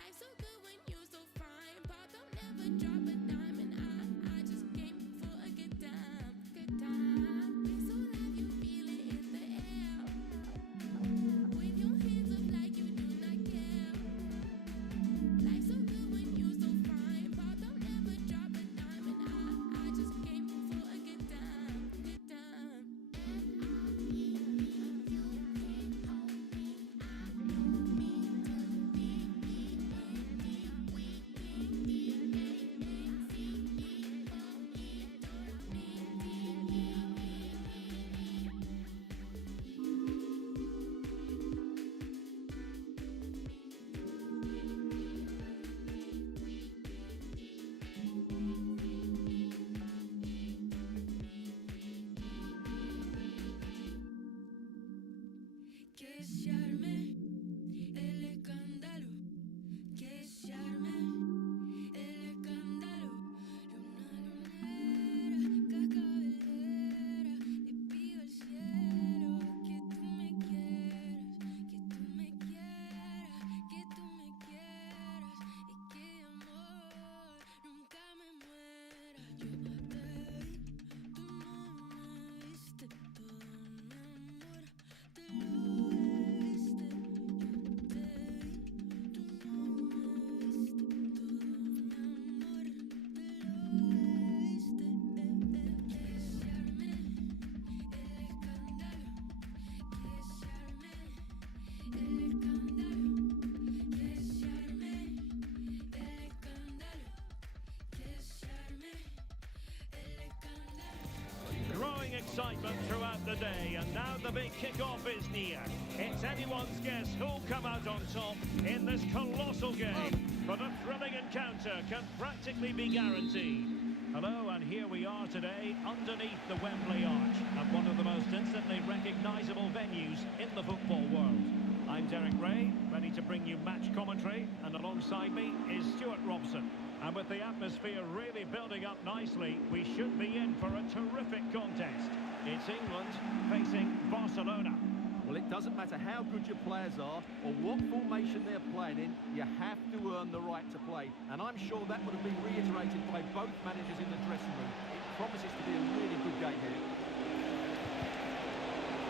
Life's so good when you're so fine. Paul don't never drop a dime, and I just came for a good time, good time. It's so live, you feel it in the air. Wave your hands up like you do not care. Life's so good when you're so fine. Paul don't never drop a dime, and I just came for a good time, good time. Que se arme el escándalo, que se arme el escándalo. Luna lunera, cascabelera, le pido al cielo que tú me quieras, que tú me quieras, que tú me quieras y que de amor nunca me muera. Yo te vi, tú no me viste todo mi amor, te lo diste. Yo te vi, tú no me viste todo mi amor, te lo diste. Que se arme el escándalo, que se arme el escándalo, que se arme el escándalo, que se arme el escándalo. Growing excitement throughout the day, and now the big kick-off is near. It's anyone's guess who'll come out on top in this colossal game, but a thrilling encounter can practically be guaranteed. Hello, and here we are today underneath the Wembley Arch at one of the most instantly recognisable venues in the football world. I'm Derek Ray, ready to bring you match commentary, and alongside me is Stuart Robson. And with the atmosphere really building up nicely, we should be in for a terrific contest. It's England facing Barcelona. Well, it doesn't matter how good your players are or what formation they're playing in, you have to earn the right to play. And I'm sure that would have been reiterated by both managers in the dressing room. It promises to be a really good game here.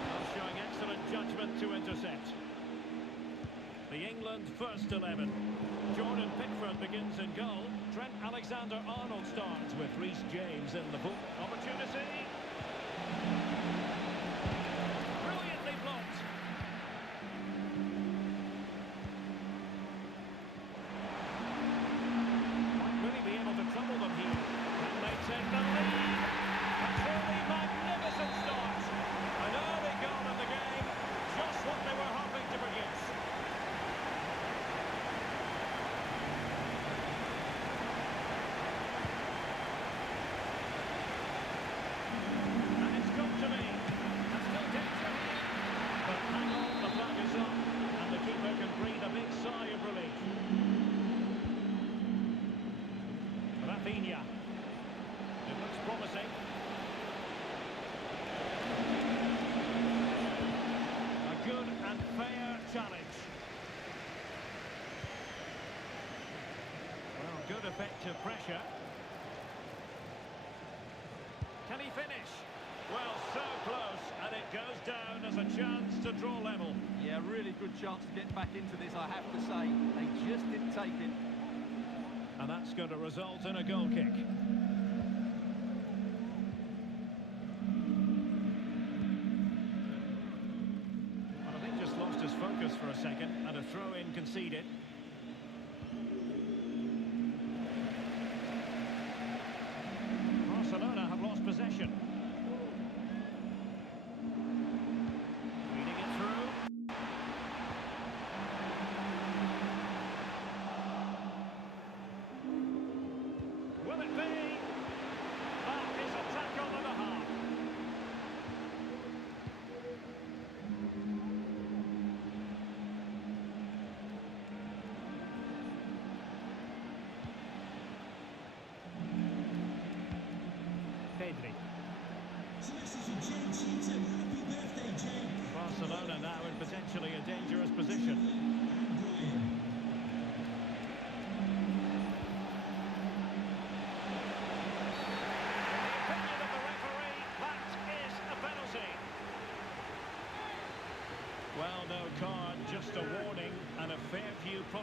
Well, showing excellent judgment to intercept. The England first 11. Jordan Pickford begins in goal. Trent Alexander-Arnold starts with Reece James in the book. Opportunity. Brilliantly blocked. Might really be able to trouble them here. Can they take the lead? A truly magnificent start. An early goal in the game. Just what they were hoping to produce. Rafinha. It looks promising. A good and fair challenge. Well, good effective pressure. Can he finish? Well, so close, and it goes down as a chance to draw level. Yeah, really good chance to get back into this, I have to say. They just didn't take it. And that's going to result in a goal kick. Well, I think just lost his focus for a second, and a throw-in conceded. Barcelona have lost possession. Feeding it through. Will it be? That is a tackle and a half. Pedri. So this is for Jane Cheatham. Happy birthday, Jane. Barcelona now in potentially a dangerous position.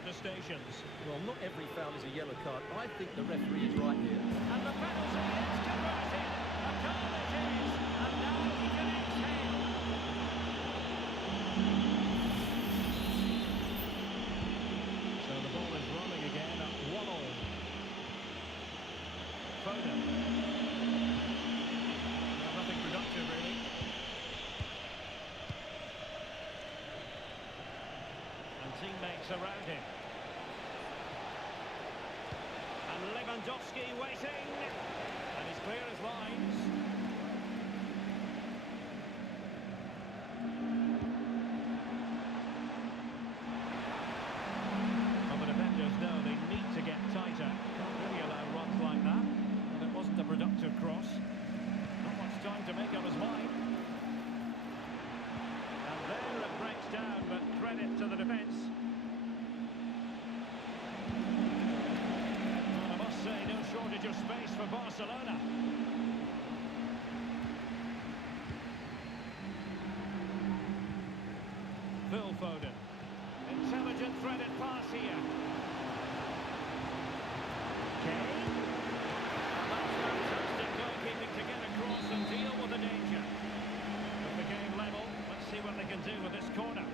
protestations. Well, not every foul is a yellow card. I think the referee is right here. And the penalty is converted. A goal it is. And now he can exhale. So the ball is rolling again at 1-1. Foden. Well, nothing productive, really. And teammates around him. And Lewandowski waiting. And he's clear as lines. Well, the defenders know they need to get tighter. Can't really allow runs like that. And it wasn't a productive cross. Not much time to make up his mind. And there it breaks down, but credit to the defence. Well, I must say, no shortage of space for Barcelona. Phil Foden. Intelligent threaded pass here. Kane. And that's fantastic goalkeeping to get across and deal with the danger. With the game level, let's see what they can do with this corner.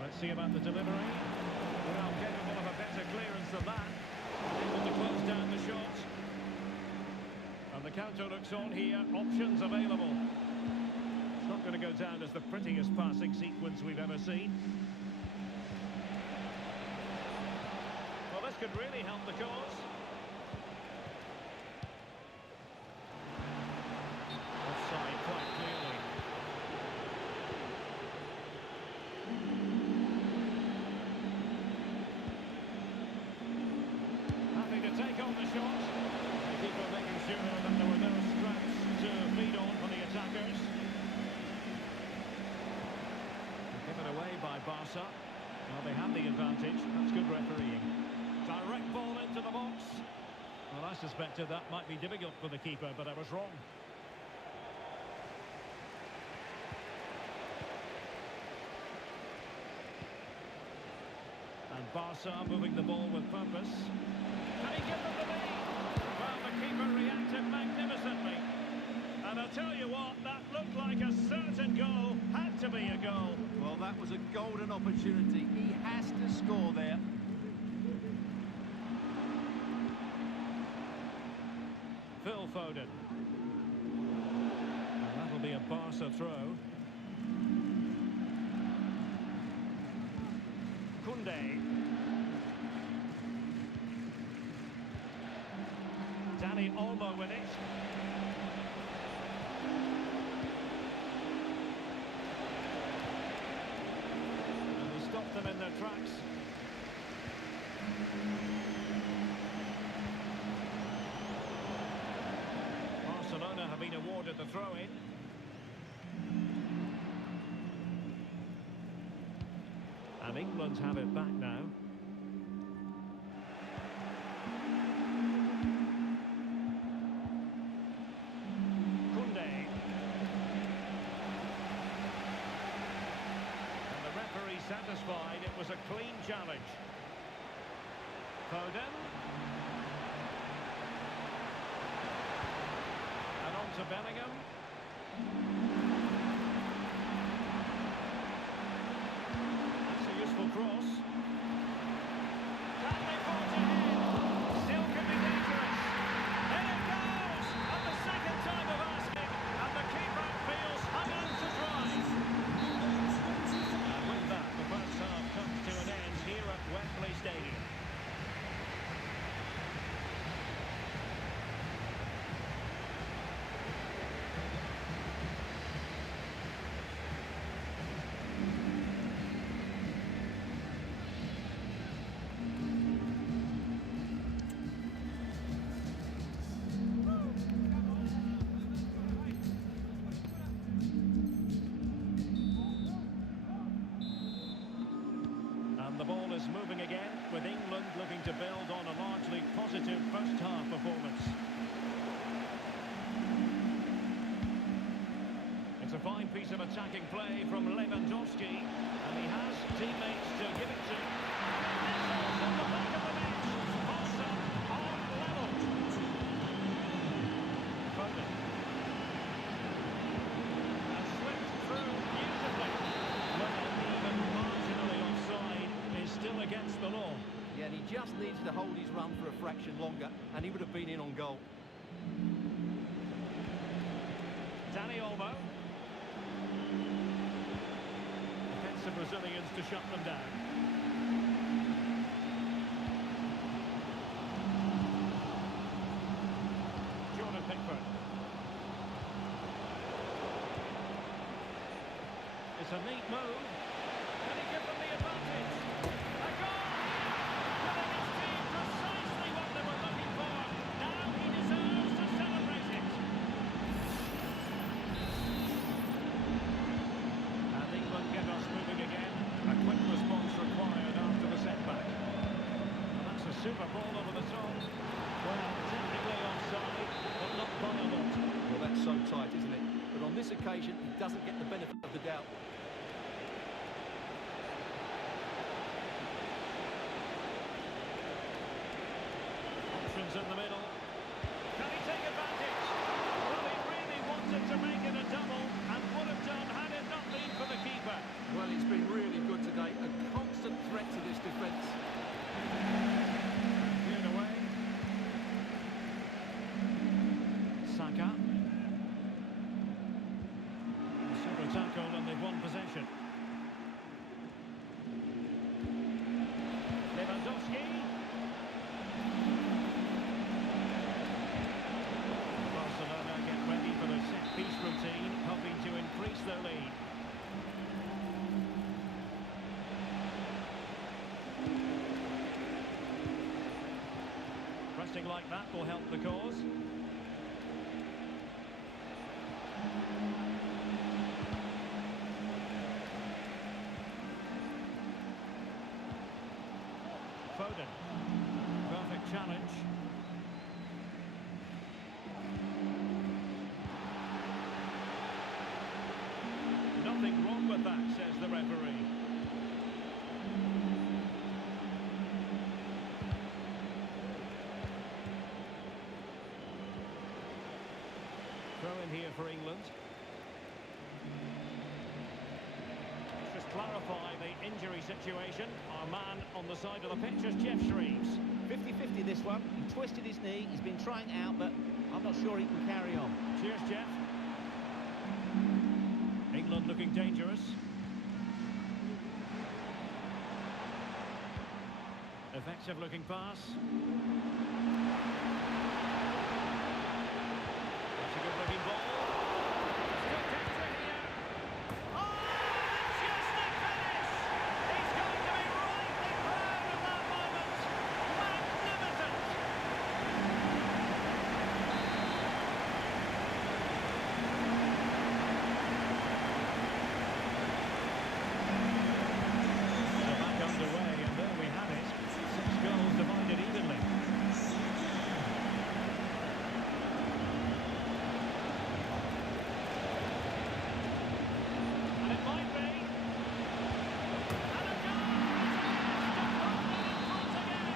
Let's see about the delivery. Well, capable of a better clearance than that. Able to close down the shot. And the counter looks on here. Options available. It's not going to go down as the prettiest passing sequence we've ever seen. Well, this could really help the cause. Offside quite clearly. Happy to take on the shot. The keeper making sure that there were no scraps to feed on for the attackers. Given away by Barca. Well, they had the advantage. That's good refereeing. Direct ball into the box. Well, I suspected that might be difficult for the keeper, but I was wrong. And Barca moving the ball with purpose. Can he give them the lead? Well, the keeper reacted magnificently. And I'll tell you what, that looked like a certain goal. Had to be a goal. Well, that was a golden opportunity. He has to score there. Phil Foden. And that'll be a Barca throw. Koundé. Dani Olmo with it. And he stopped them in their tracks. Barcelona have been awarded the throw-in. And England have it back now. Koundé. And the referee satisfied it was a clean challenge. Foden. And on to Bellingham. That's a useful cross. Can they put it in? Still could be dangerous. In it goes! And the second time of asking. And the keeper feels hung out to dry. And with that, the first half comes to an end here at Wembley Stadium. The ball is moving again, with England looking to build on a largely positive first-half performance. It's a fine piece of attacking play from Lewandowski, and he has teammates to give it to. Missiles on the back of the bench. Barca are level. Foden. And slipped through beautifully. Well, even marginally offside is still against the law. Yeah, and he just needed to hold his run for a fraction longer, and he would have been in on goal. Dani Olmo. Defensive Brazilians to shut them down. Jordan Pickford. It's a neat move. Can he give them the advantage? A goal! Giving his team precisely what they were looking for. Now he deserves to celebrate it. And England get us moving again. A quick response required after the setback. And that's a super ball over the top. Well, technically offside, but not by a lot. Well, that's so tight, isn't it? But on this occasion, he doesn't get the benefit of the doubt. Options in the middle. Can he take advantage? Well, he really wanted to make it a double and would have done had it not been for the keeper. Well, he's been really good today. A constant threat to this defence. Cleared away. Saka. Super tackle and they've won possession. Lewandowski. Barcelona get ready for the set-piece routine, hoping to increase their lead. Pressing like that will help the cause. Foden. Perfect challenge. Nothing wrong with that, says the referee. Throw in here for England. Let's just clarify the injury situation. Our man on the side of the pitch is Jeff Shreves. 50-50 this one. He twisted his knee. He's been trying it out, but I'm not sure he can carry on. Cheers, Jeff. England looking dangerous. Effective looking pass. That's a good looking ball. Still danger here. Oh, majestic finish! He's going to be rightly proud of that moment. Magnificent! So back underway, and there we have it. 6 goals divided evenly. And it might be. And a goal! To put them in front again.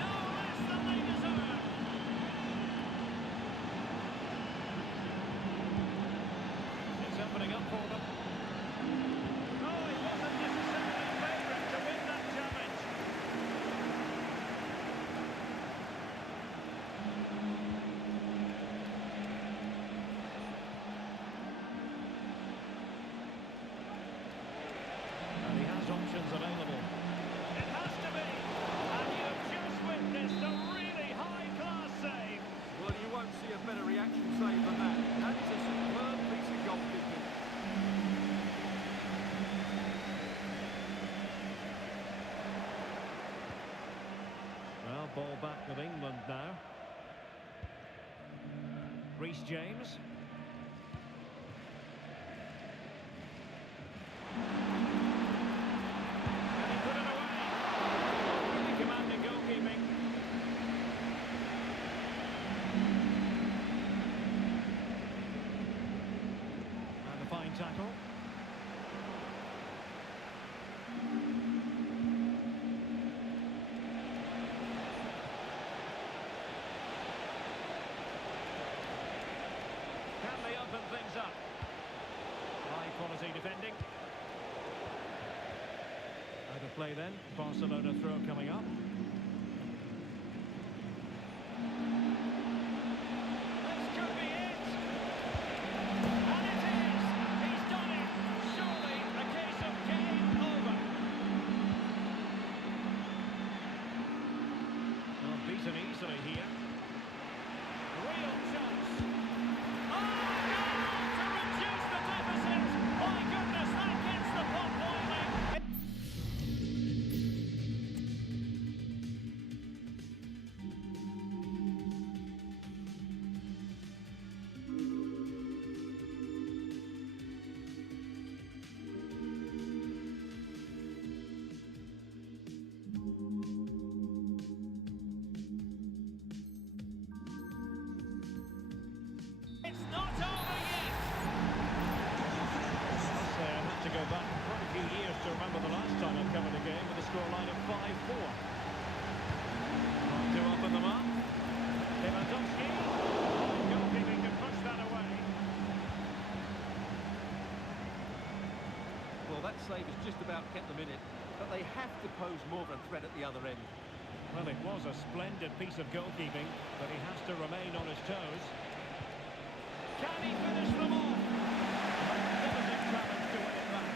No less than they deserve. It's opening up for them. Oh, it wasn't necessarily favourite to win that challenge. And he has options available. It has to be. And you've just witnessed a really high-class save. Well, you won't see a better reaction save than that. That is a superb piece of goalkeeping. Well, ball back with England now. Reece James. And he put it away. Really commanding goalkeeping. And a fine play then. Barcelona throw coming up. This could be it. And it is. He's done it. Surely a case of game over. Well, beaten easily here. Real chance. Oh, goal to reduce the deficit. My goodness, that gets the pot boiling. It's not over yet. I'll say I have to go back quite a few years to remember the last time I covered a game with a scoreline of 5-4. Not to open them up. Lewandowski. Goalkeeping can push that away. Well, that save has just about kept them in it, but they have to pose more of a threat at the other end. Well, it was a splendid piece of goalkeeping, but he has to remain on his toes. Can he finish them off? Magnificent challenge to win it back.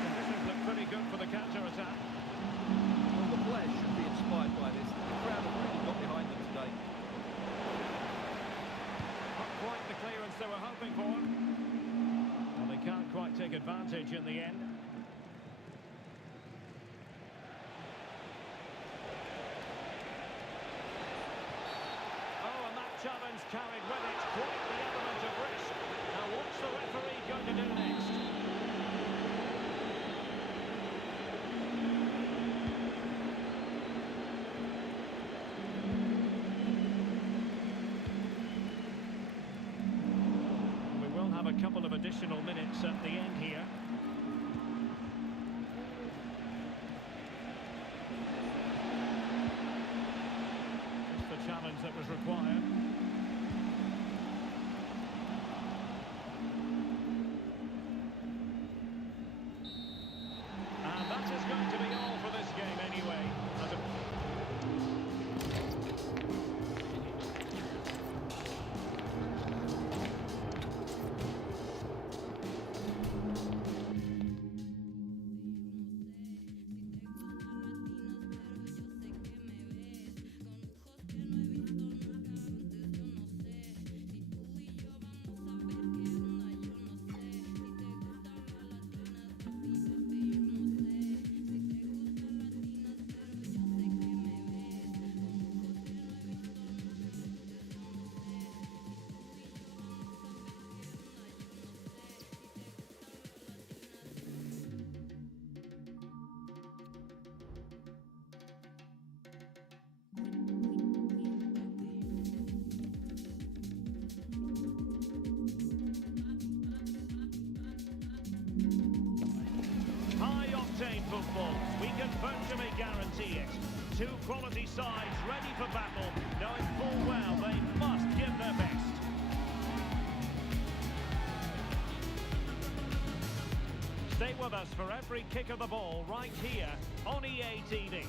Conditions look pretty good for the counter-attack. Well, the players should be inspired by this. The crowd have really got behind them today. Not quite the clearance they were hoping for. Well, they can't quite take advantage in the end. Oh, and that challenge carried with it quite the element of risk. Now, what's the referee going to do next? We will have a couple of additional minutes at the end here. Just the challenge that was required. And that is going to be all for this game anyway. As a high-octane football, we can virtually guarantee it. Two quality sides ready for battle, knowing full well they must give their best. Stay with us for every kick of the ball right here on EA TV.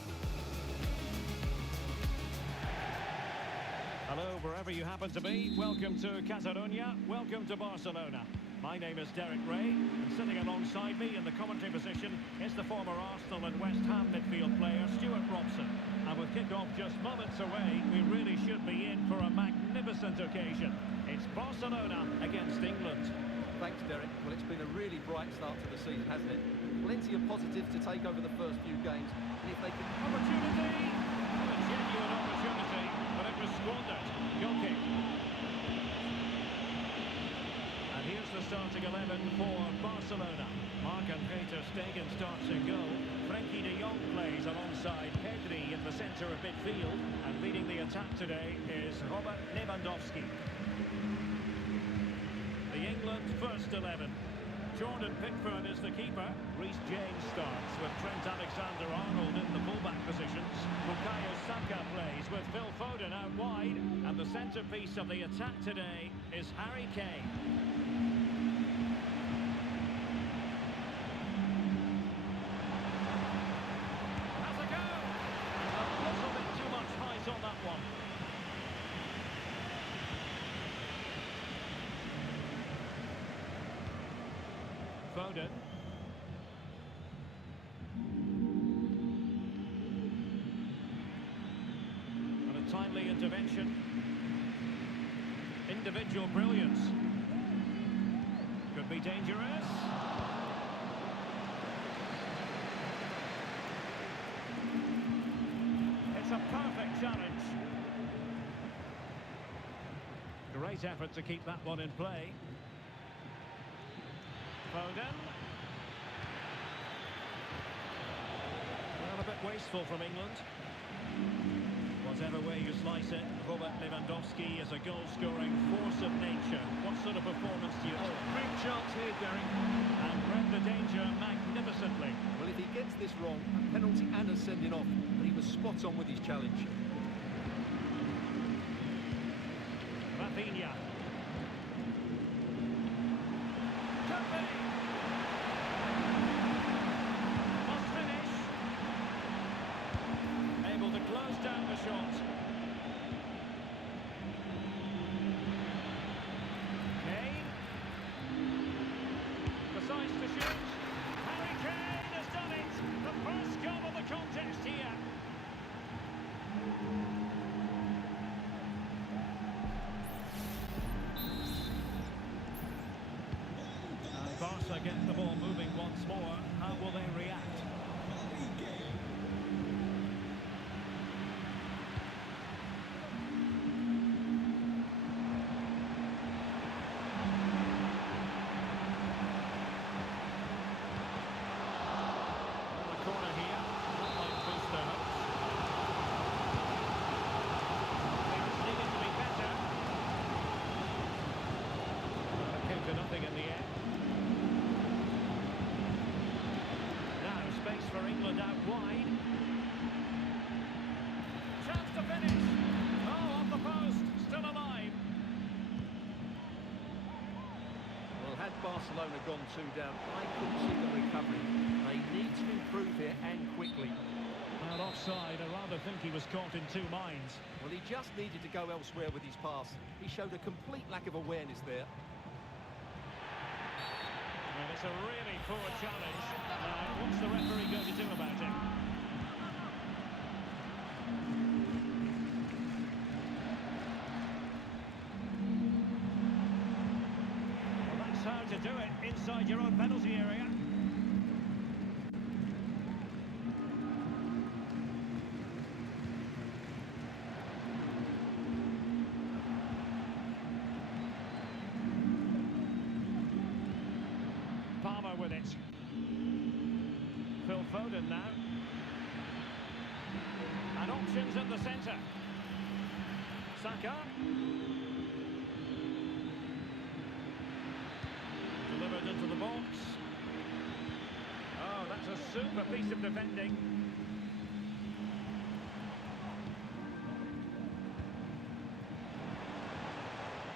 Hello, wherever you happen to be. Welcome to Catalonia. Welcome to Barcelona. My name is Derek Ray, and sitting alongside me in the commentary position is the former Arsenal and West Ham midfield player Stuart Robson. And with kick-off just moments away, we really should be in for a magnificent occasion. It's Barcelona against England. Thanks, Derek. Well, it's been a really bright start to the season, hasn't it? Plenty of positives to take over the first few games. And if they can... Opportunity! A genuine opportunity, but it was squandered. Goal kick. And here's the starting 11 for Barcelona. Marc-André ter Stegen starts in goal. Frenkie de Jong plays alongside Pedri in the centre of midfield. And leading the attack today is Robert Lewandowski. The England first 11. Jordan Pickford is the keeper. Reece James starts with Trent Alexander-Arnold in the fullback positions. Bukayo Saka plays with Phil Foden out wide. And the centrepiece of the attack today is Harry Kane. Foden. And a timely intervention. Individual brilliance. Could be dangerous. It's a perfect challenge. Great effort to keep that one in play. Foden. Well, a bit wasteful from England. Whatever way you slice it, Robert Lewandowski is a goal-scoring force of nature. What sort of performance do you expect? Big chance here, Derek. And read the danger magnificently. Well, if he gets this wrong, a penalty and a sending off, but he was spot on with his challenge. Rafinha. Could be. Must finish. Able to close down the shot. Kane. Decides to shoot. Harry Kane has done it. The first goal of the contest here. And Barca get the ball moving once more. How will they react? Corner here, that might boost their hopes. Things needed to be better. Well, it came to nothing in the end. Now space for England out wide. Chance to finish. Oh, off the post, still alive. Well, had Barcelona gone 2 down, I couldn't see the recovery. They need to improve here and quickly. Well, offside, I rather think he was caught in two minds. Well, he just needed to go elsewhere with his pass. He showed a complete lack of awareness there. Well, it's a really poor challenge. What's the referee going to do about it? Well, that's how to do it inside your own penalty area. Palmer with it. Phil Foden now. And options at the centre. Saka. Delivered into the box. Oh, that's a super piece of defending.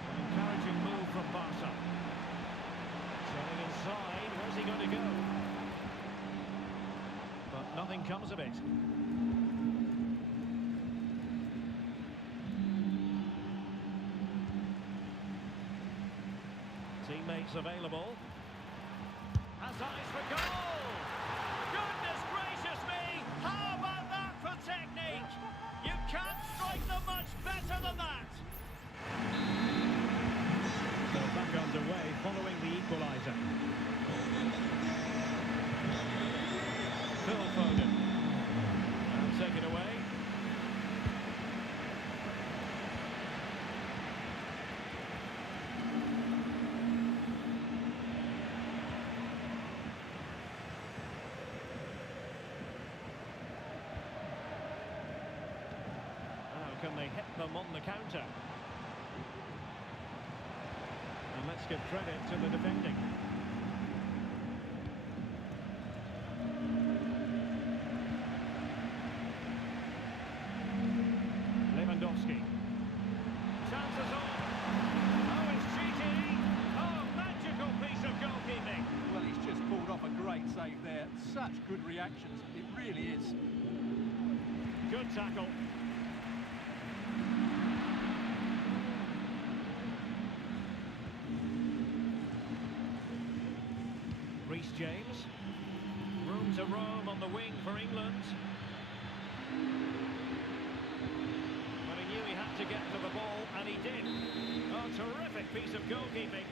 An encouraging move from Barca. Turning inside, where's he going to go? But nothing comes of it. Teammates available. Has eyes for goal! Goodness gracious me! How about that for technique? You can't strike them much better than that! So back underway following the equaliser. Phil Foden. And take it away. Now can they hit them on the counter? And let's give credit to the defending. Lewandowski. Chances on. Oh, it's cheeky. Oh, magical piece of goalkeeping. Well, he's just pulled off a great save there. Such good reactions. It really is. Good tackle. Reece James. Room to roam on the wing for England. But he knew he had to get to the ball, and he did. Oh, terrific piece of goalkeeping.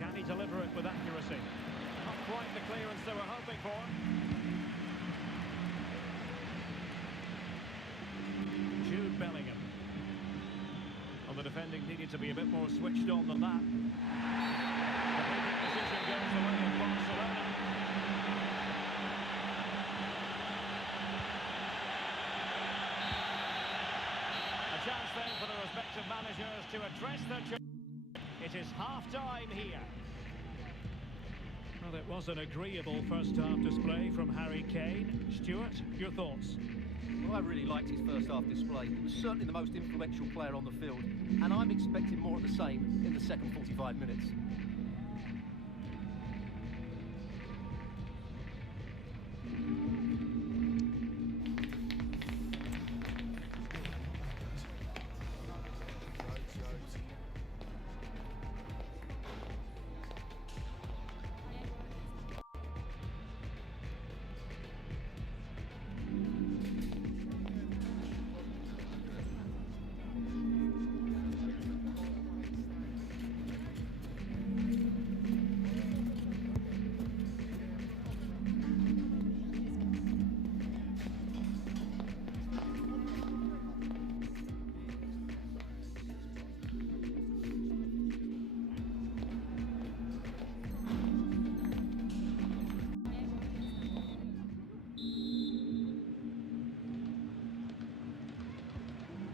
Can he deliver it with accuracy? Not quite the clearance they were hoping for. Jude Bellingham. Well, the defending needed to be a bit more switched on than that. The making decision goes the way of Barcelona. A chance then for the respective managers to address their challenge. It is half-time here. Well, it was an agreeable first-half display from Harry Kane. Stuart, your thoughts? Well, I really liked his first-half display. He was certainly the most influential player on the field, and I'm expecting more of the same in the second 45 minutes.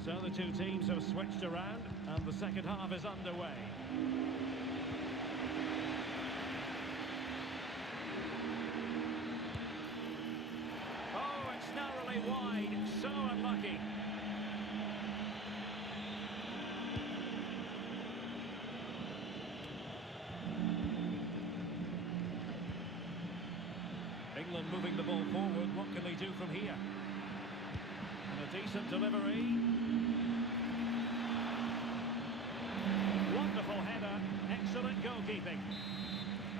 So the two teams have switched around, and the second half is underway. Oh, it's narrowly wide, so unlucky. England moving the ball forward, what can they do from here? And a decent delivery. Wonderful header, excellent goalkeeping.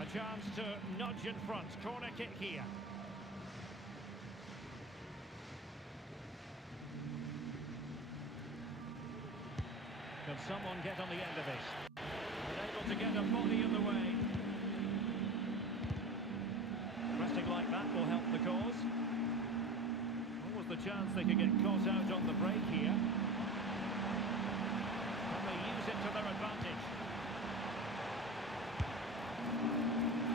A chance to nudge in front, corner kick here. Can someone get on the end of this? Unable to get a body in the way. Pressing like that will help the cause. What was the chance they could get caught out on the break here? And they use it to their advantage.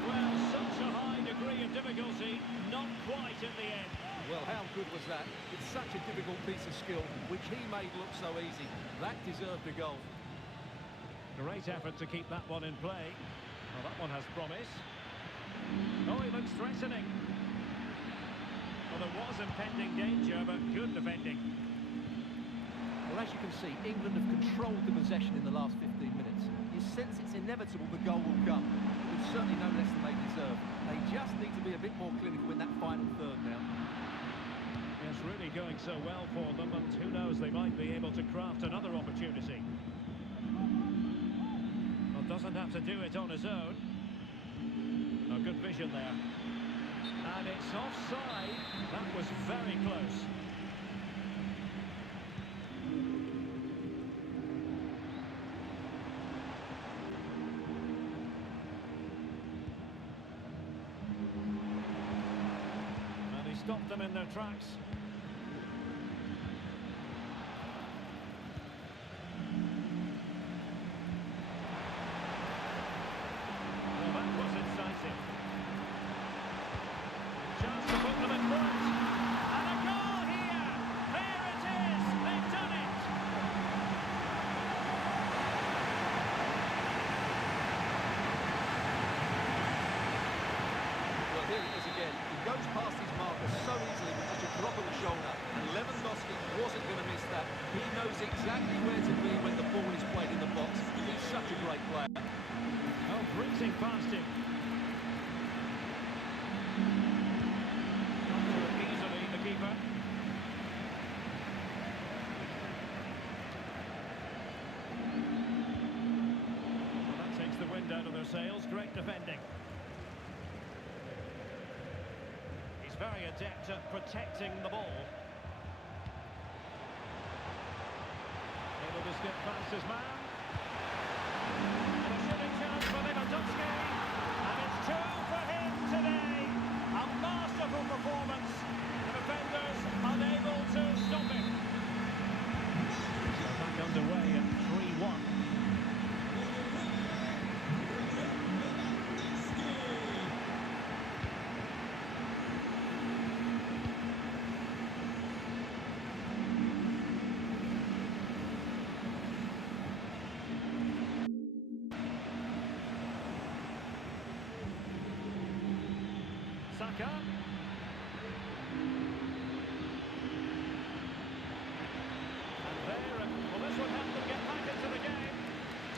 Well, such a high degree of difficulty, not quite in the end. Well, how good was that? It's such a difficult piece of skill, which he made look so easy. That deserved a goal. Great effort to keep that one in play. Well, that one has promise. Oh, he looks threatening. Well, there was impending danger, but good defending. Well, as you can see, England have controlled the possession in the last 15 minutes. You sense it's inevitable the goal will come. It's certainly no less than they deserve. They just need to be a bit more clinical in that final third now. It's really going so well for them, and who knows, they might be able to craft another opportunity. Well, doesn't have to do it on his own. A good vision there. And it's offside. That was very close. And he stopped them in their tracks. Well, that was incisive. Chance to put them in front. And a goal here! There it is! They've done it! Well, here it is again. He goes past his marker so easily with just a drop of the shoulder, and Lewandowski wasn't going to miss that. He knows exactly where to be when the ball is played in the box. He's such a great player. Oh, breezing past him. Easily, the keeper. defending. He's very adept at protecting the ball. Able to skip past his man. And a shooting chance for Lewandowski. And it's 2 for him today. A masterful performance. The defenders unable to stop him. So back underway at 3-1. Saka. And there, well, this would help them get back into the game.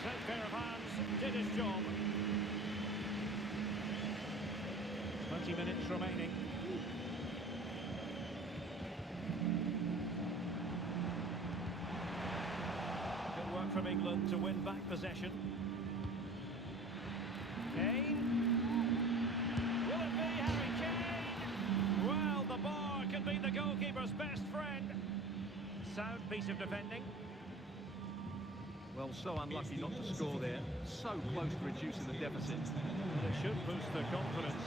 Safe pair of hands, did his job. 20 minutes remaining. Good work from England to win back possession. Kane. Will it be Harry Kane? Well, the bar can be the goalkeeper's best friend. Sound piece of defending. Well, so unlucky not to score there. So close to reducing the deficit. Well, it should boost their confidence.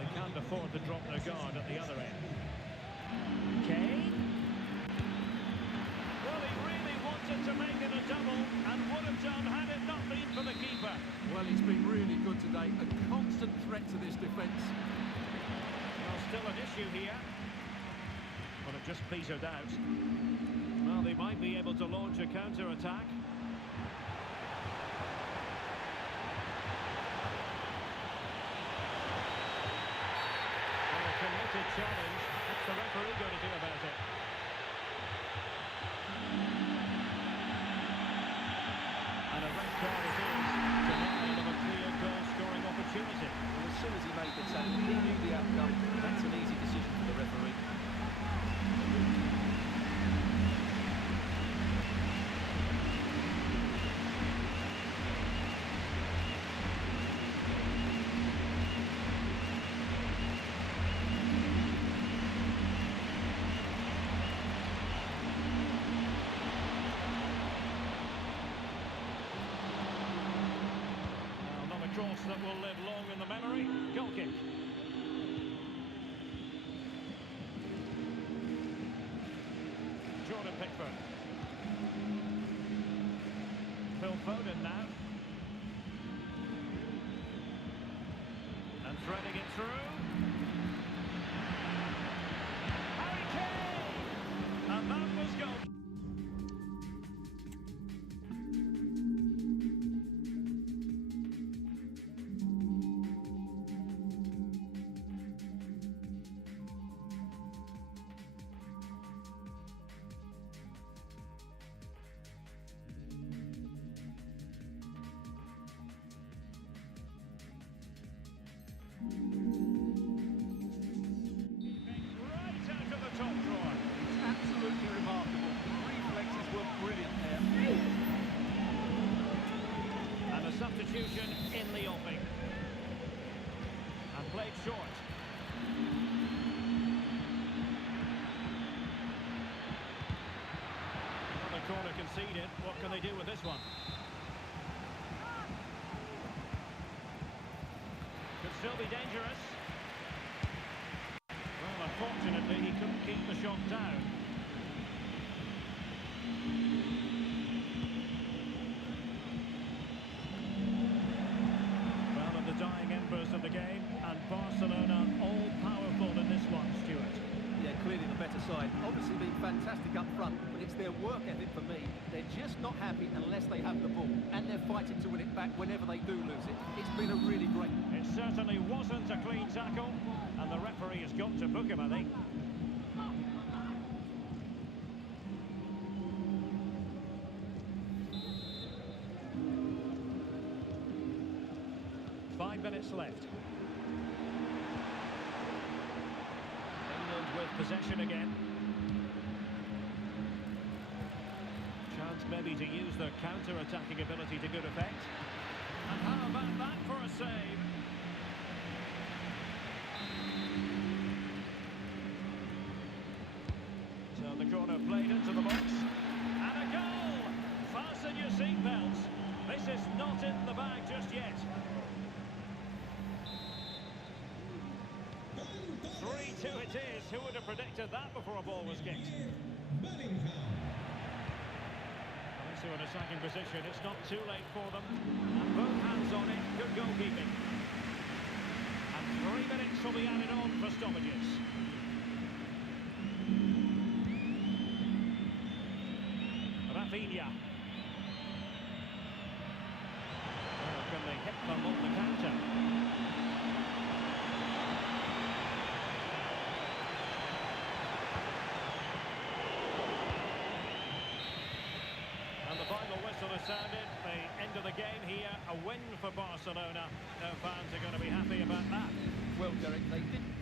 They can't afford to drop their guard at the other end. Kane. Well, he really wanted to make it a double and would have done had it not been for the keeper. Well, he's been really good today. A constant threat to this defence. Well, still an issue here. But it just petered out. Well, they might be able to launch a counter-attack. Well, a committed challenge. What's the referee going to do about it? And a red card it is. Denial of a clear goal-scoring opportunity. Well, as soon as he made the tackle, he knew the outcome. That's an easy decision for the referee. Cross that will live long in the memory. Goal kick. Jordan Pickford. Phil Foden now. And threading it through. Harry Kane! And that was goal. Substitution in the offing. And played short. Another corner conceded. What can they do with this one? Could still be dangerous. Well, unfortunately, he couldn't keep the shot down. Dying embers of the game, and Barcelona all-powerful in this one, Stuart. Yeah, clearly the better side. Obviously been fantastic up front, but it's their work ethic for me. They're just not happy unless they have the ball, and they're fighting to win it back whenever they do lose it. It's been a really great... It certainly wasn't a clean tackle, and the referee has got to book him, I think. 5 minutes left. England with possession again. Chance maybe to use their counter-attacking ability to good effect. And how about that for a save? corner played into the box. And a goal! Fasten your seatbelts. This is not in the bag just yet. 3-2 it is. Who would have predicted that before a ball was kicked? Bellingham. So in a attacking position, it's not too late for them. And both hands on it, good goalkeeping. And 3 minutes will be added on for stoppages. Rafinha. Oh, can they hit them on the counter? And the final whistle has sounded. The end of the game here, a win for Barcelona. No fans are going to be happy about that. Well, Derek, they didn't.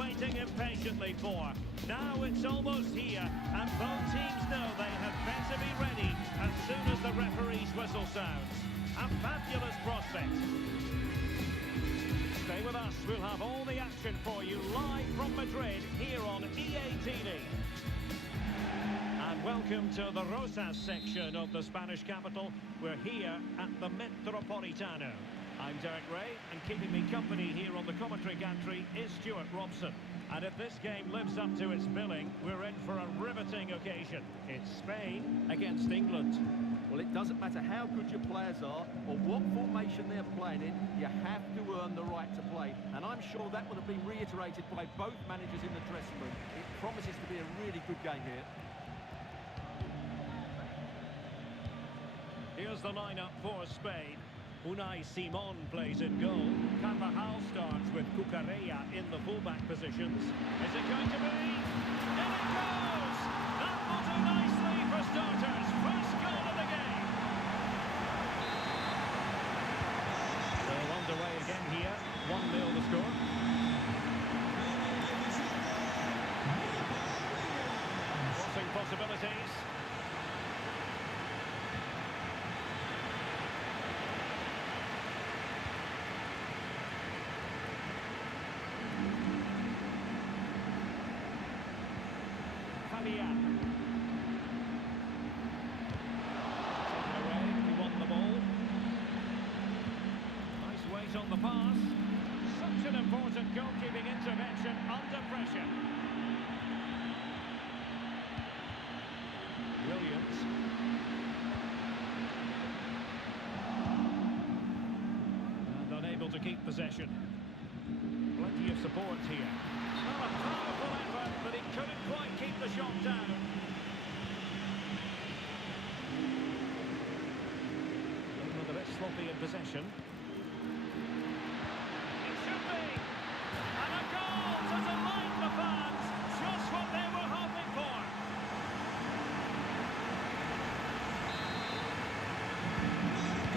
waiting impatiently for. Now it's almost here, and both teams know they had better be ready as soon as the referee's whistle sounds. A fabulous prospect. Stay with us, we'll have all the action for you live from Madrid here on EA TV. And welcome to the Rosas section of the Spanish capital. We're here at the Metropolitano. I'm Derek Ray, and keeping me company here on the commentary gantry is Stuart Robson. And if this game lives up to its billing, we're in for a riveting occasion. It's Spain against England. Well, it doesn't matter how good your players are or what formation they're playing in, you have to earn the right to play. And I'm sure that would have been reiterated by both managers in the dressing room. It promises to be a really good game here. Here's the lineup for Spain. Unai Simon plays in goal. Carvajal starts with Cucurella in the fullback positions. Is it going to be? In it goes! That will do nicely for starters. First goal of the game. So underway again here. 1-0 the score. Crossing possibilities. Taken away, he won the ball. Nice weight on the pass. Such an important goalkeeping intervention under pressure. Williams. And unable to keep possession. Plenty of support here. Well, a powerful effort, but he couldn't quite keep the shot down. A bit sloppy in possession. It should be! And a goal to delight the fans! Just what they were hoping for!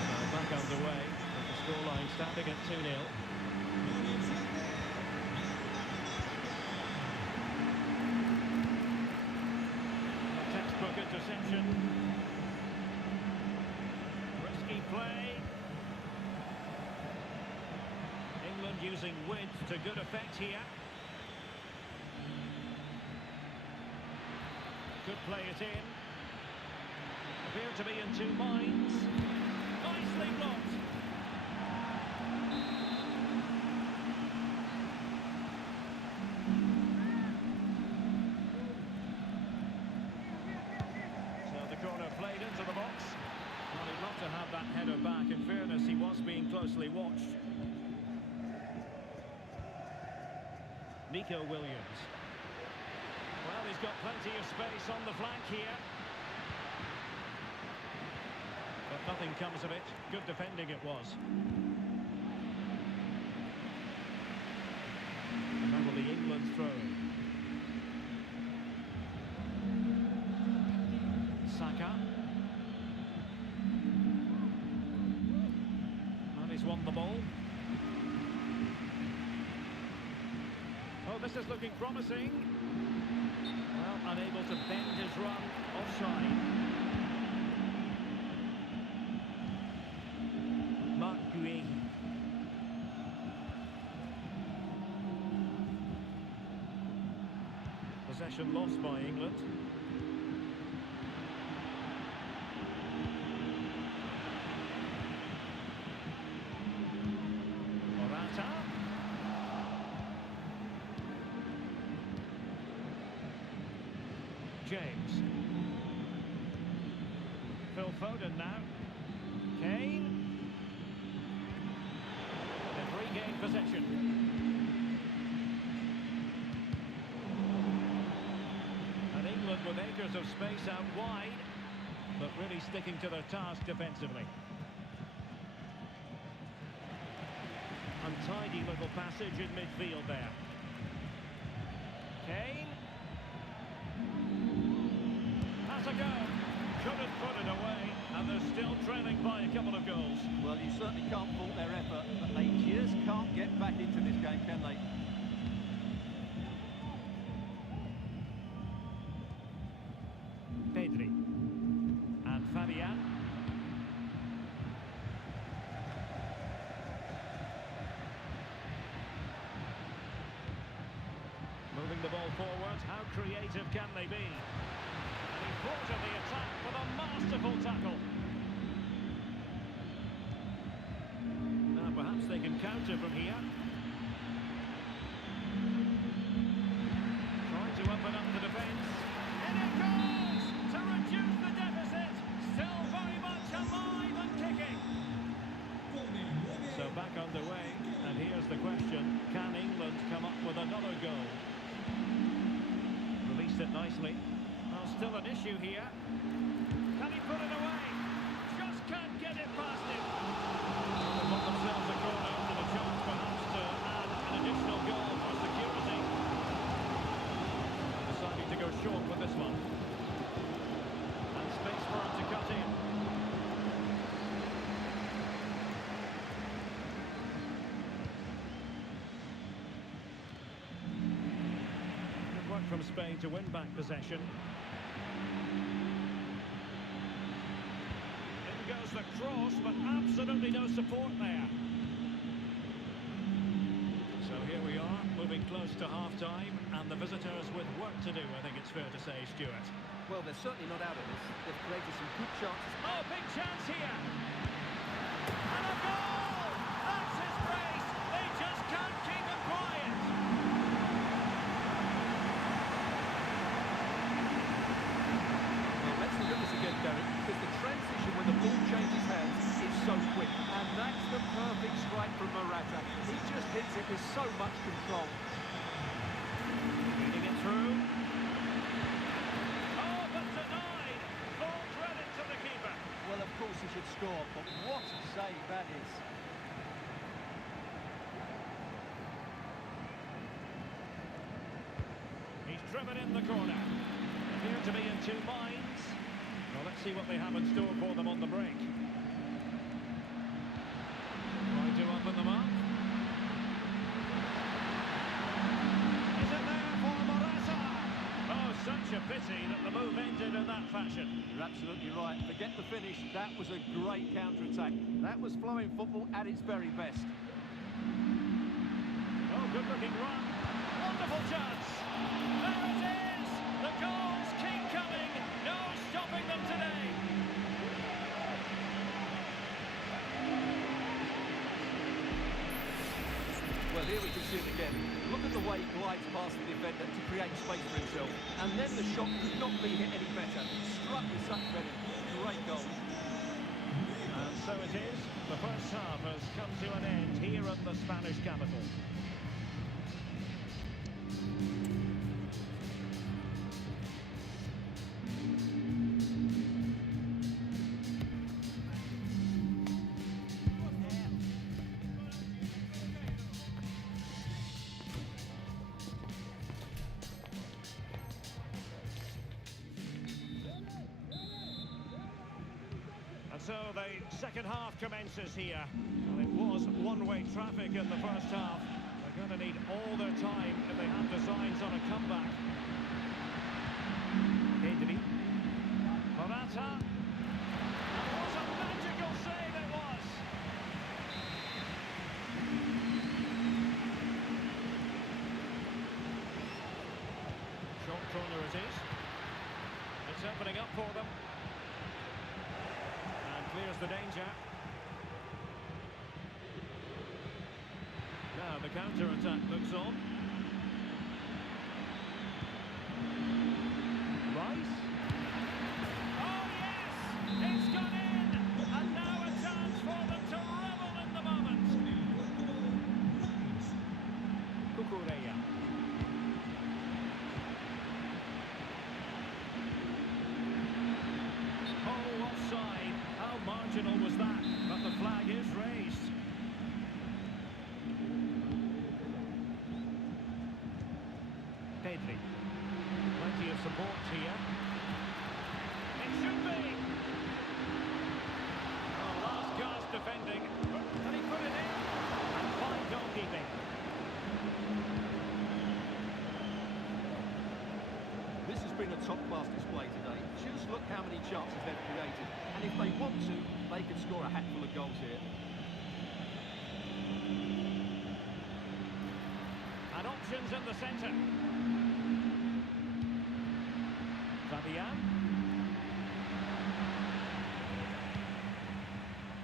Now back underway, with the scoreline standing at 2-0. Interception. Risky play. England using width to good effect here. Could play it in. Appear to be in two minds. Nicely blocked. Played into the box. Well, he'd love to have that header back. In fairness, he was being closely watched. Nico Williams. Well, he's got plenty of space on the flank here. But nothing comes of it. Good defending it was. And that will be England's throw. Saka. And he's won the ball. Oh, this is looking promising. Well, unable to bend his run. Offside. Marc Guéhi. Possession lost by England. James. Phil Foden now. Kane. And regained possession. And England with acres of space out wide, but really sticking to their task defensively. Untidy little passage in midfield there. Kane. Has a go. Couldn't put it away, and they're still trailing by a couple of goals. Well, you certainly can't fault their effort, but they just can't get back into this game, can they? But how creative can they be? And he brought in the attack with a masterful tackle. Now perhaps they can counter from here. Trying to open up the defence. And it goes to reduce the deficit. Still very much alive and kicking. So back underway, and here's the question: can England come up with another goal? Released it nicely. Well, still an issue here. Can he put it away? Just can't get it past him. They've got themselves a corner and a chance perhaps to add an additional goal for security. Deciding to go short with this one. And space for him to cut in. Good work from Spain to win back possession. In goes the cross, but absolutely no support there. So here we are, moving close to half-time, and the visitors with work to do, I think it's fair to say, Stuart. Well, they're certainly not out of this. They've created some good chances. Oh, big chance here! And a goal! That's his brace! They just can't keep him quiet! Well, let's look at this again, Derek, because the transition when the ball changes hands is so quick. And that's the perfect strike from Morata. He just hits it with so much control. Feeding it through. Oh, but denied! Full credit to the keeper. Well, of course he should score, but what a save that is. He's driven in the corner. Appear to be in two minds. Well, let's see what they have in store for them on the break. Trying to open them up. Is it there for Morata? Oh, such a pity that the move ended in that fashion. You're absolutely right. Forget the finish. That was a great counter-attack. That was flowing football at its very best. Oh, good-looking run. Wonderful chance. There it is. The goals keep coming. No stopping them today. Well, here we can see it again. Look at the way he glides past the defender to create space for himself. And then the shot could not be hit any better. Struck with such venom. Great goal. And so it is. The first half has come to an end here in the Spanish capital. And so the second half commences here. Well, it was one-way traffic in the first half. They're going to need all their time if they have designs on a comeback. Pedri. Morata. And what a magical save it was! Short corner it is. It's opening up for them. Clears the danger. Now the counter-attack looks on. Rice. Oh yes! It's gone in! And now a chance for them to revel in the moment. Cucurella. Oh, offside. How marginal was that? But the flag is raised. Pedri. Plenty of support here. It should be. Oh, last gasp defending. And he put it in. And fine goalkeeping. This has been a top-class display today. Just look how many chances they've created. And if they want to, they could score a hatful of goals here. And options in the centre. Fabian.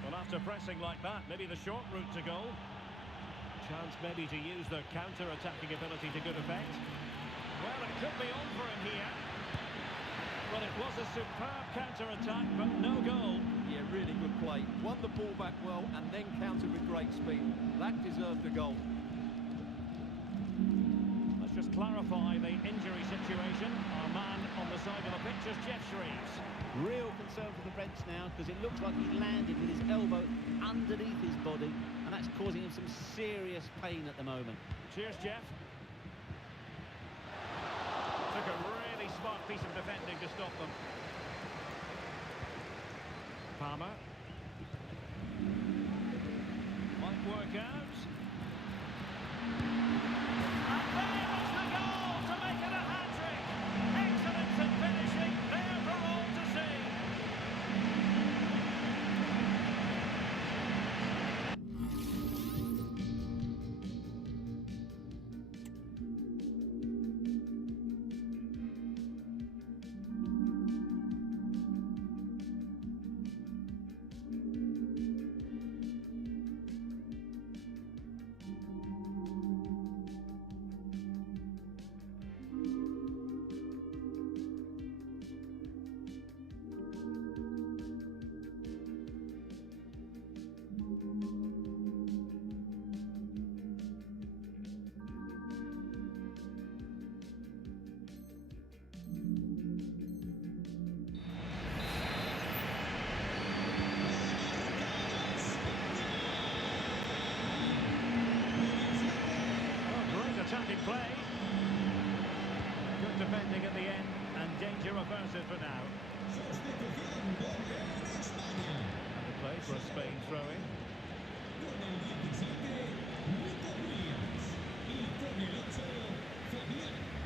Well, after pressing like that, maybe the short route to goal. Chance maybe to use their counter-attacking ability to good effect. Well, it could be on for him here. Well, it was a superb counter-attack, but no goal. Yeah, really good play. Won the ball back well and then countered with great speed. That deserved a goal. Let's just clarify the injury situation. Our man on the side of the pitch is Jeff Shreves. Real concern for the Reds now, because it looks like he's landed with his elbow underneath his body, and that's causing him some serious pain at the moment. Cheers, Jeff. Took a really smart piece of defending to stop them. Palmer. Might work out. And there was the goal to make it a hat-trick. Excellence in finishing, there for all to see. Attacking play. Good defending at the end, and danger averted for now. And the play for a Spain throw-in.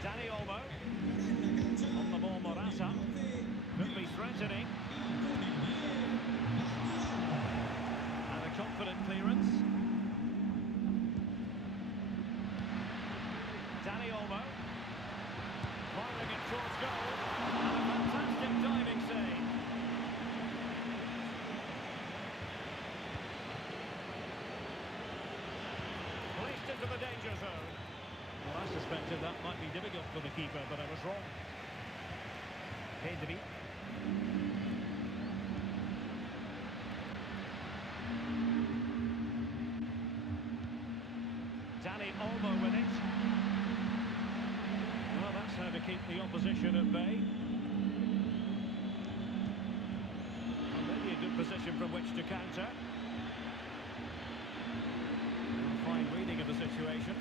Dani Olmo. On the ball, Morata. Could be threatening. And a confident clearance. Dani Olmo, firing it towards goal, and a fantastic diving save. Placed into the danger zone. Well, I suspected that might be difficult for the keeper, but I was wrong. Pedri. Dani Olmo with it. Well, that's how to keep the opposition at bay. Well, maybe a good position from which to counter. A fine reading of the situation.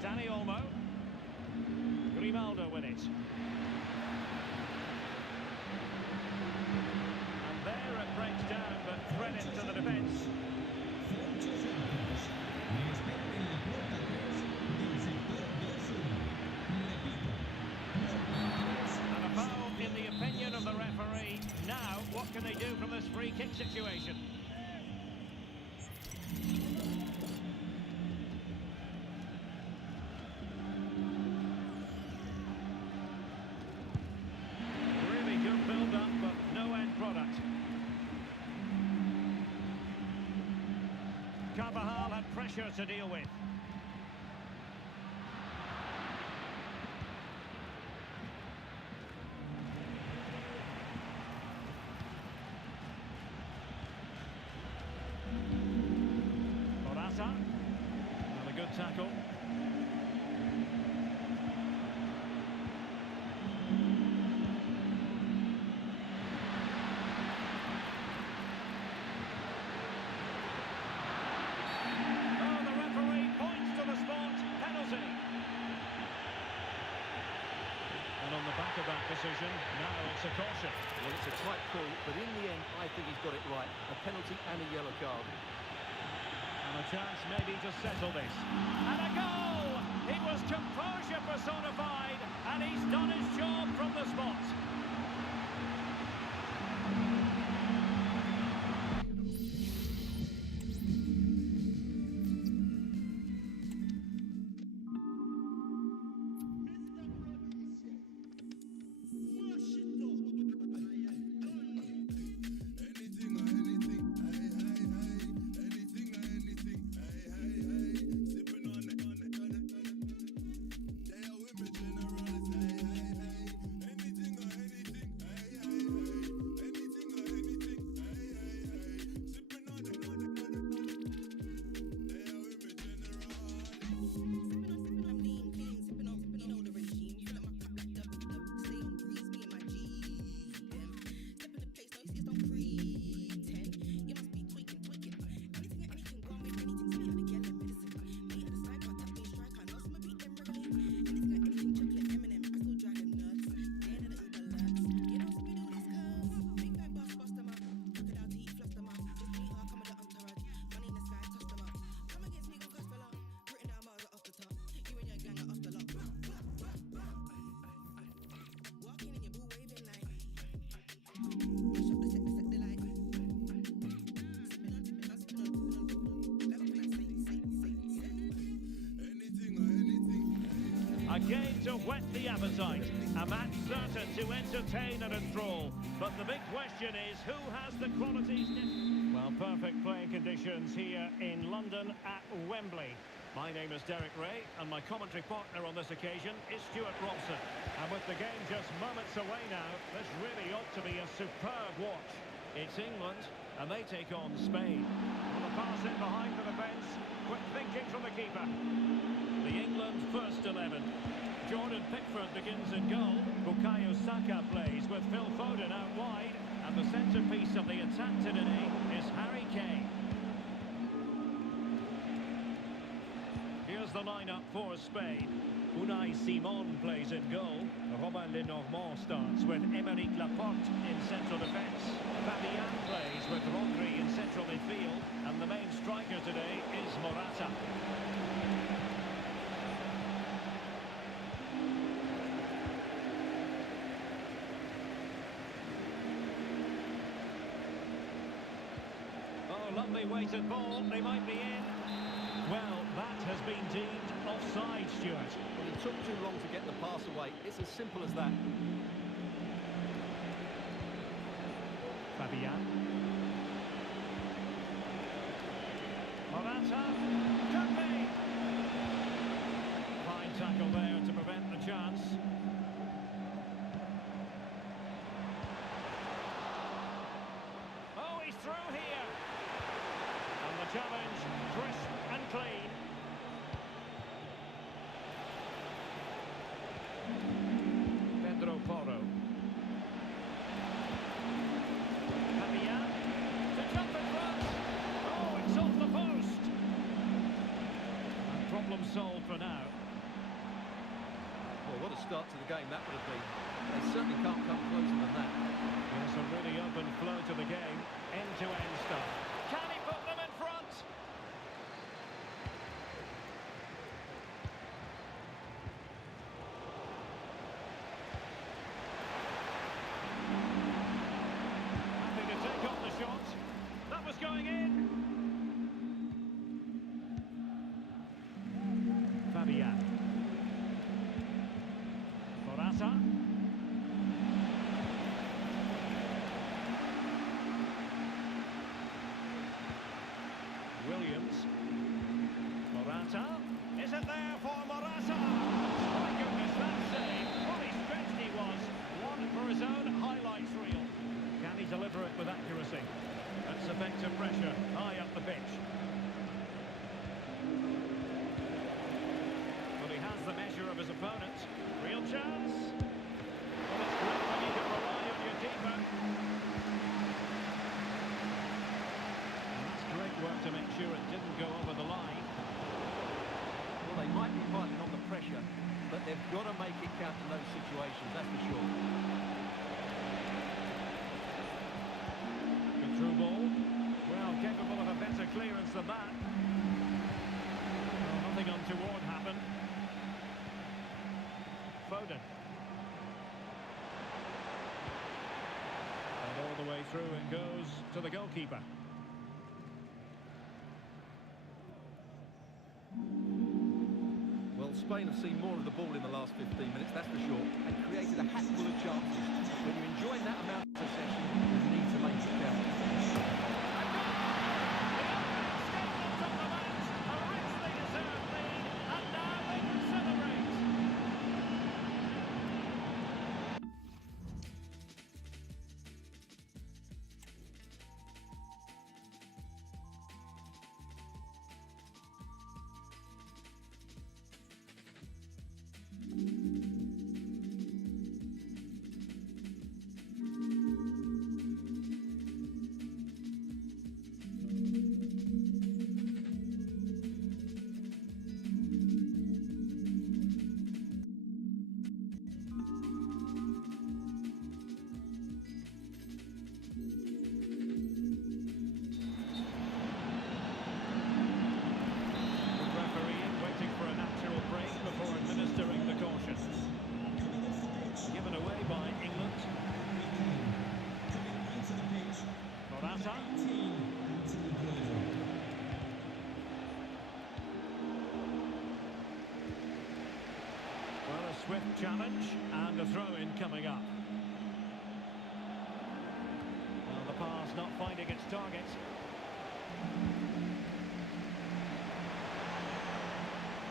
Dani Olmo. Grimaldo with it. And there it breaks down, but credit to the defence. And a foul in the opinion of the referee. Now, what can they do from this free kick situation? Really good build-up, but no end product. Carvajal had pressure to deal with. Morata. And a good tackle. And on the back of that decision, now it's a caution. Well, it's a tight call, but in the end, I think he's got it right. A penalty and a yellow card. And a chance maybe to settle this. And a goal! He was composure personified, and he's done his job from the spot. A game to whet the appetite. A match certain to entertain and enthrall. But the big question is, who has the qualities? Well, perfect playing conditions here in London at Wembley. My name is Derek Ray, and my commentary partner on this occasion is Stuart Robson. And with the game just moments away now, this really ought to be a superb watch. It's England, and they take on Spain. Well, the pass in behind the defence. Quick thinking from the keeper. The England first 11. Jordan Pickford begins in goal. Bukayo Saka plays with Phil Foden out wide. And the centrepiece of the attack today is Harry Kane. Here's the lineup for Spain. Unai Simon plays in goal. Robin Lenormand starts with Aymeric Laporte in central defence. Fabian plays with Rodri in central midfield. And the main striker today is Morata. Oh, lovely weighted ball. They might be in. Well, that has been deemed offside, Stuart. Well, it took too long to get the pass away. It's as simple as that. Fabian. Morata. Could be. Fine tackle there to prevent the chance. Oh, he's through here. And the challenge, crisp and clean. Pedro Porro. Fabian to jump in front. Oh, it's off the post. And problem solved for now. Well, what a start to the game that would have been. They certainly can't come closer than that. There's a really open flow to the game. End-to-end stuff. Can he put them in front? Happy to take on the shot. That was going in. Fabian. Morata. Williams. Morata. Is it there for Morata? My goodness, that save. What a stretched he was. One for his own highlights reel. Can he deliver it with accuracy? That's effective pressure high up the pitch. But he has the measure of his opponent. Real chance. Well, it's great when you can rely on your keeper. Great work to make sure it didn't go over the line. Well, they might be fighting on the pressure, but they've got to make it count in those situations, that's for sure. Good through ball. Well, capable of a better clearance than that. Well, nothing untoward happened. Foden. And all the way through it goes to the goalkeeper. Well, Spain have seen more of the ball in the last 15 minutes, that's for sure, and created a hatful of chances. When you're enjoying that amount of possession, you need to make it count. swift challenge and a throw-in coming up. Well, the pass not finding its target.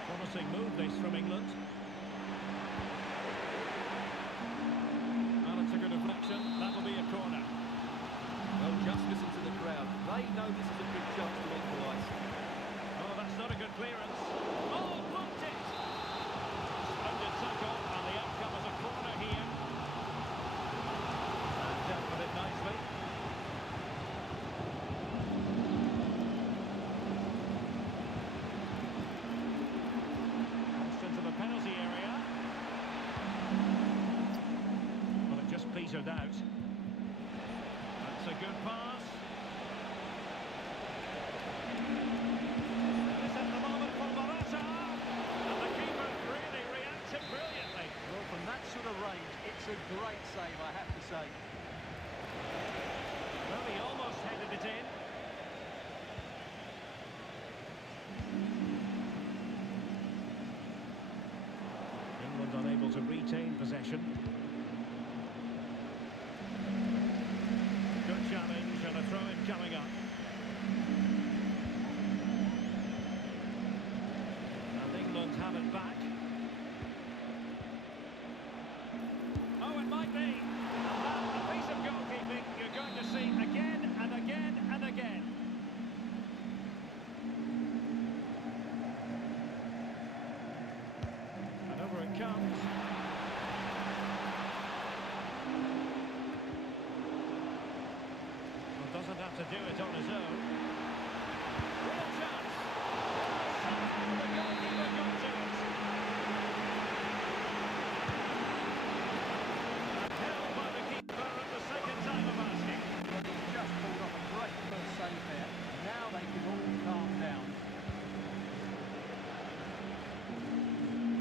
Promising move this from England. And it's a good deflection. That'll be a corner. Well, just listen to the crowd. They know this is a big chance to equalise. Oh, that's not a good clearance. Oh, blocked it! Splendid tackle, and the outcome is a corner here. And dealt with it nicely. Crossed into the penalty area. Well, it just petered out. That's a good pass. This at the moment for Morata. And the keeper really reacted brilliantly. Well, from that sort of range, it's a great save, I have to say. Well, he almost headed it in. England unable to retain possession. Good challenge and a throw-in coming up. And England have it back. Oh, it might be. And that, a piece of goalkeeping you're going to see again and again and again. And over it comes. Doesn't have to do it on his own. Real chance. Somehow the goalkeeper got to it. And held by the keeper at the second time of asking. Well, he's just pulled off a great first save there. Now they can all calm down.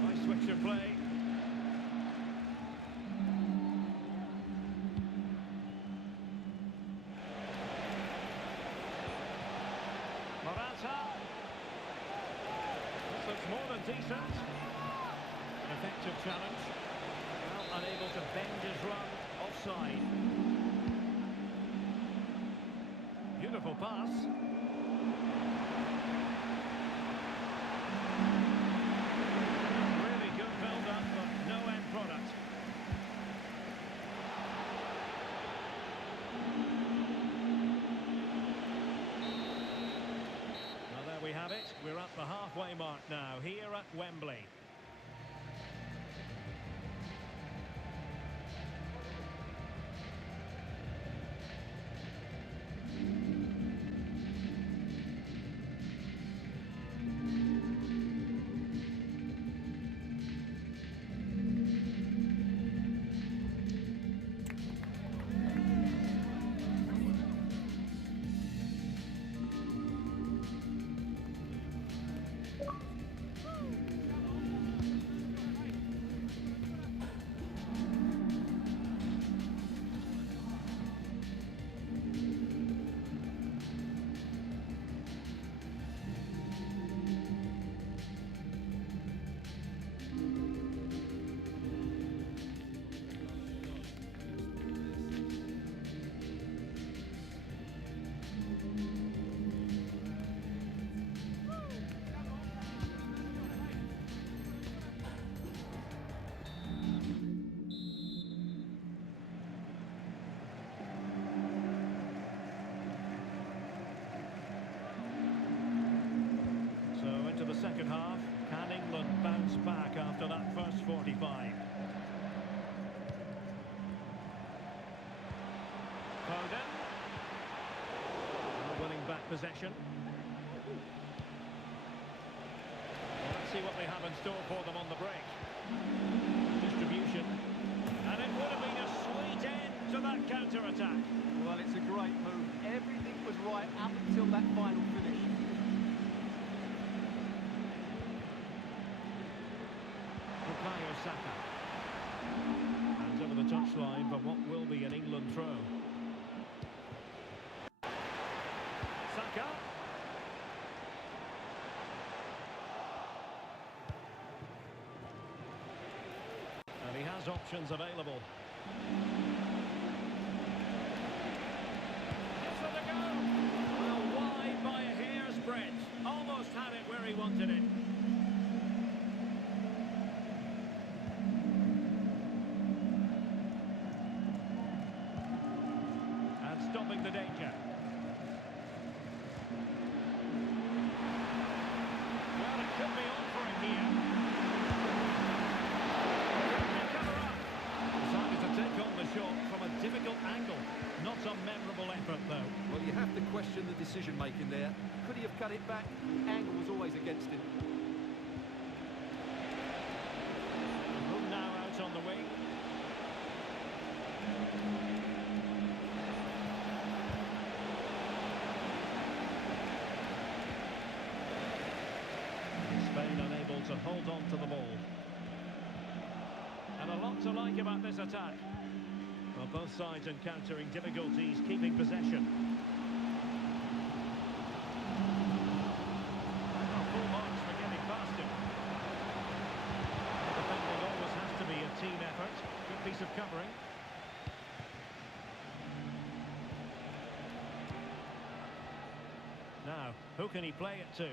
Nice switch of play. Morata. This looks more than decent. An effective challenge. Well, unable to bend his run offside. Beautiful pass. Really good build-up, but no end product. We have it. We're at the halfway mark now, here at Wembley. Second half, can England bounce back after that first 45? Foden, winning back possession. Well, let's see what they have in store for them on the break. Distribution, and it would have been a sweet end to that counter-attack. Well, it's a great move. Everything was right up until that final finish. Bukayo Saka. Hands over the touchline for what will be an England throw. Saka. options available. It's for the goal. Well, wide by a hair's breadth. Almost had it where he wanted it. And stopping the danger. Well, it could be on for him here. Cover up. Decided to take on the shot from a difficult angle. Not a memorable effort, though. Well, you have to question the decision-making there. Could he have cut it back? The angle was always against him. Room now out on the wing. Spain unable to hold on to the ball. And a lot to like about this attack. Well, both sides encountering difficulties keeping possession. Well, full marks for getting past him. Defending always has to be a team effort. Good piece of covering. Now, who can he play it to?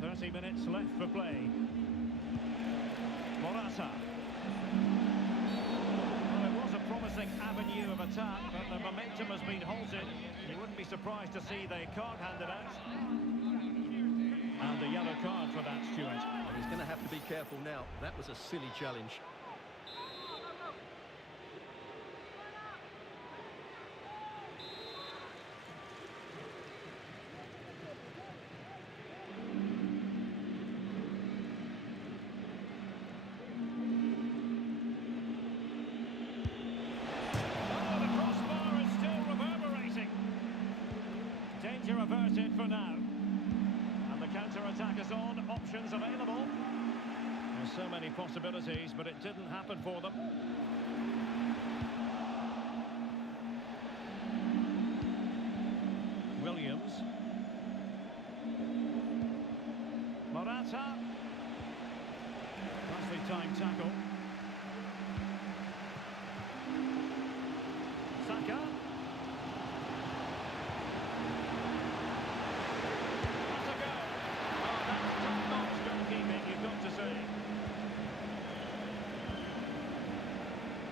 30 minutes left for play. Morata. Well, it was a promising avenue of attack, but the momentum has been halted. You wouldn't be surprised to see the card handed out. And a yellow card for that, Stuart. Well, he's going to have to be careful now. That was a silly challenge. Danger averted for now. And the counter-attack is on. Options available. There's so many possibilities, but it didn't happen for them. Williams. Morata. Nicely timed tackle. Saka.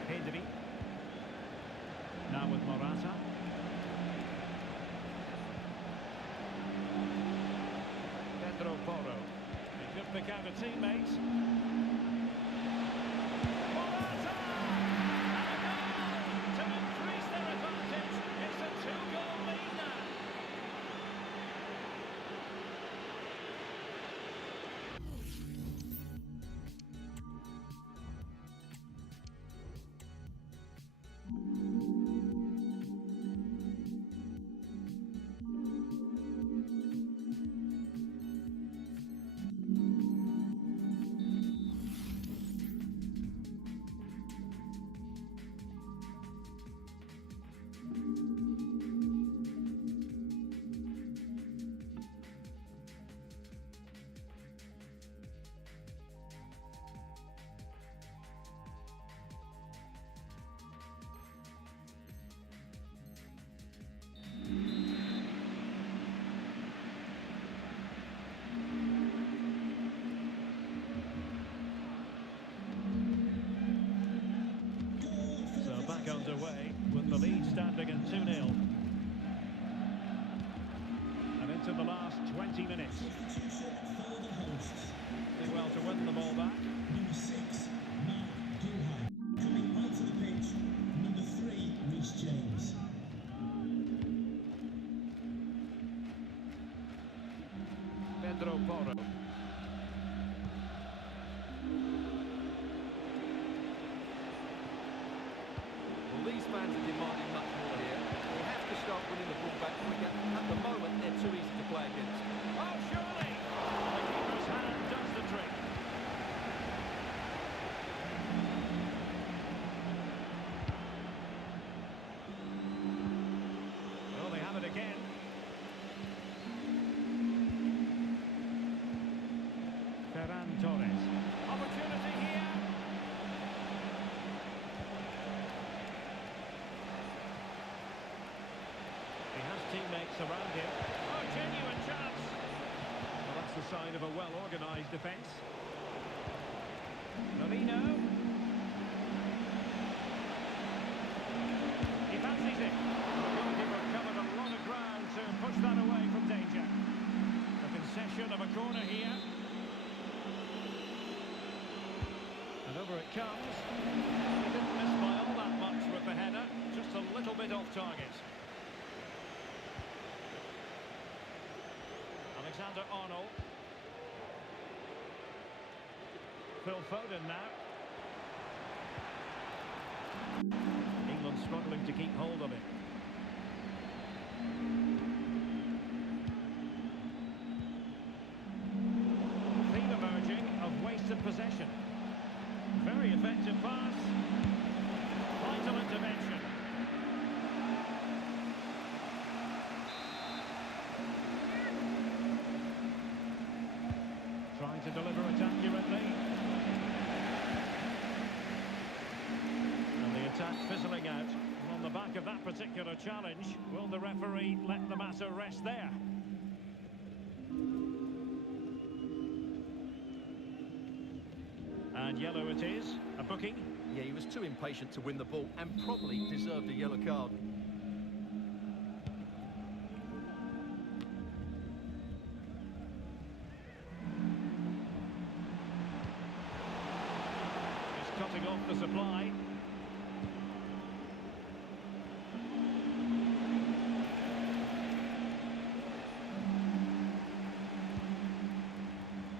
Pedri. Now with Morata. Pedro Porro. He could pick out a teammate. Morata! And a goal to increase their advantage. It's a two-goal lead now. Underway with the lead standing at 2-0. And into the last 20 minutes. Did well to win the ball back. Number 6, Mark Gilham. Coming onto the pitch, number 3, Reece James. Pedro Porro. These fans are demanding much more here. They have to start winning the ball back quicker. At the moment, they're too easy to play against. Oh, surely! The keeper's hand does the trick. Well, they have it again. teammates around him. Oh, genuine chance. Well, that's the sign of a well-organised defence. Rovino. He fancies it. The goalkeeper covered a lot of ground to push that away from danger. A concession of a corner here. And over it comes. He didn't miss by all that much with the header. Just a little bit off target. Alexander-Arnold. Phil Foden now. England struggling to keep hold of it. Theme emerging of wasted possession. Very effective pass. Vital intervention. Trying to deliver it accurately. And the attack fizzling out. And on the back of that particular challenge, will the referee let the matter rest there? And yellow it is, a booking. Yeah, he was too impatient to win the ball and probably deserved a yellow card. Just cutting off the supply.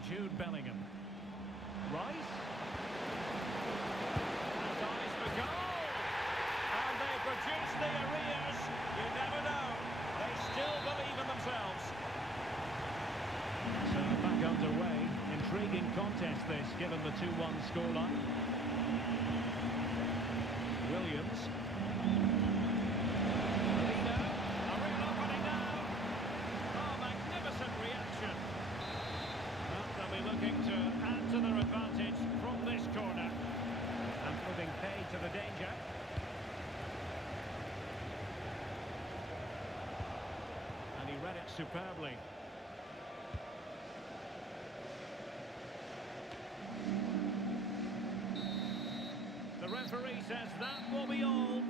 Jude Bellingham. Rice. And eyes for goal. And they produce the arrears. You never know. They still believe in themselves. So back underway. Intriguing contest this, given the 2-1 scoreline. Williams. Rovino. A real opening now. Oh, magnificent reaction. Well, they'll be looking to add to their advantage from this corner. And putting pay to the danger. And he read it superbly. The referee says that will be all.